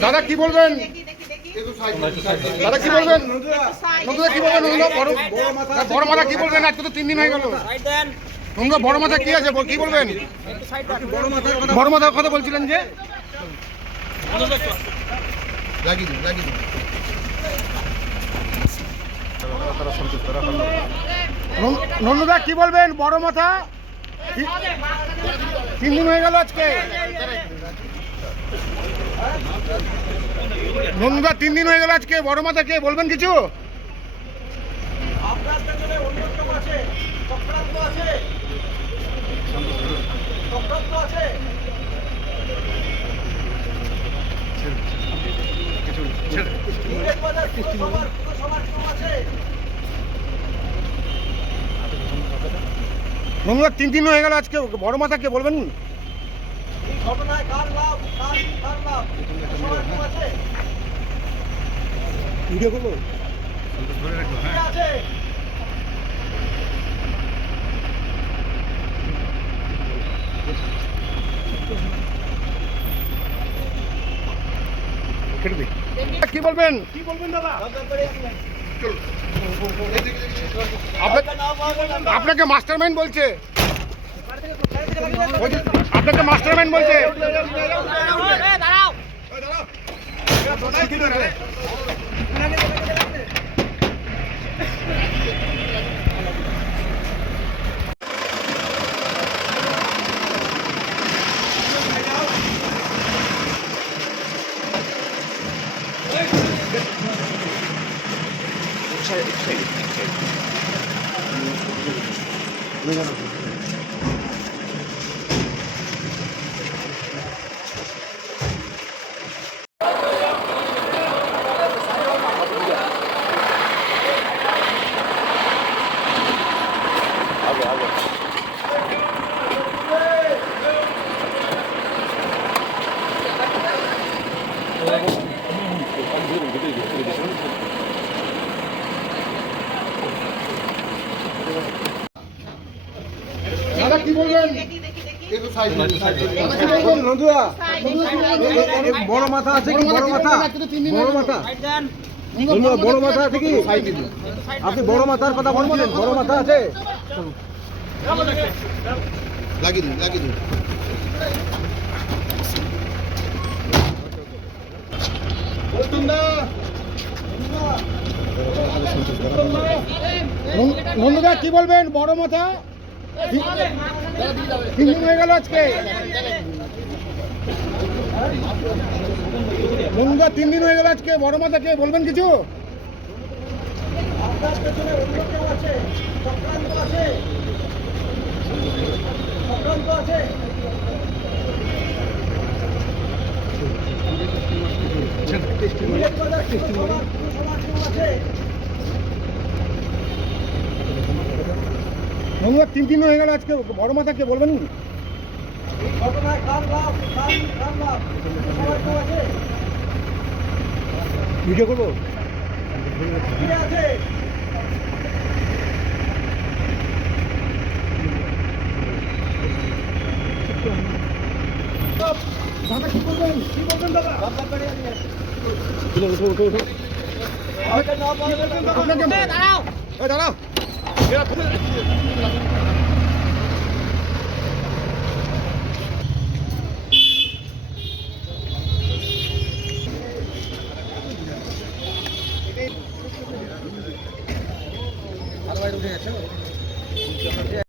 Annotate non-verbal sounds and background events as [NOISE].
দাদা কি বলবেন? দাদা কি বলবেন? নন্দুদা কি বলবেন? নন্দুদা, বড় বড় মাথা কি বলবেন? আজকে তো তিন দিন হয়ে গেল। নন্দুদা বড় মাথা কি আছে? কি বলবেন? বড় মাথার কথা বলছিলেন যে? নন- নন্দুদা কি বলবেন? বড় মাথা তিন দিন হয়ে গেল আজকে। নন্দুদা তিন দিন হয়ে গেল আজকে। বড় মাথা কে বলবেন কিছু? আপনার নন্দুদা তিন দিন হয়ে গেল আজকে। বড় মাথা কে বলবেন? এই ঘটনায় কার লাভ কার কার লাভ? পুরসভার কেউ ভিডিও করব? কে বলবেন? কি বলবেন দাদা? আপনাকে মাস্টার মাইন্ড বলছে। বলছে- আপনাকে মাস্টার মাইন্ড বলছে [LAUGHS] দাদা কি বলবেন নন্দুয়া বড় মাথা আছে কি? বড় মাথা? বড় মাথা? বড় মাথা আছে কি? আপনি বড় মাথার কথা বলছিলেন বড় মাথা আছে? লাগিয়ে দিন লাগিয়ে দিন। নন্দুদা কি বলবেন? বড় মাথা? হয়ে গেল আজকে। নন্দুদা তিন দিন হয়ে গেল আজকে। বড় মাথা কে, বলবেন কিছু? আছে। নন্দুদা তিন দিন হয়ে গেল আজকে বড় মাথা কে বলবেন ভিডিও করব? দাদা কি কি দাদা? দাঁড়াও। দাঁড়াও। উঠে গেছে।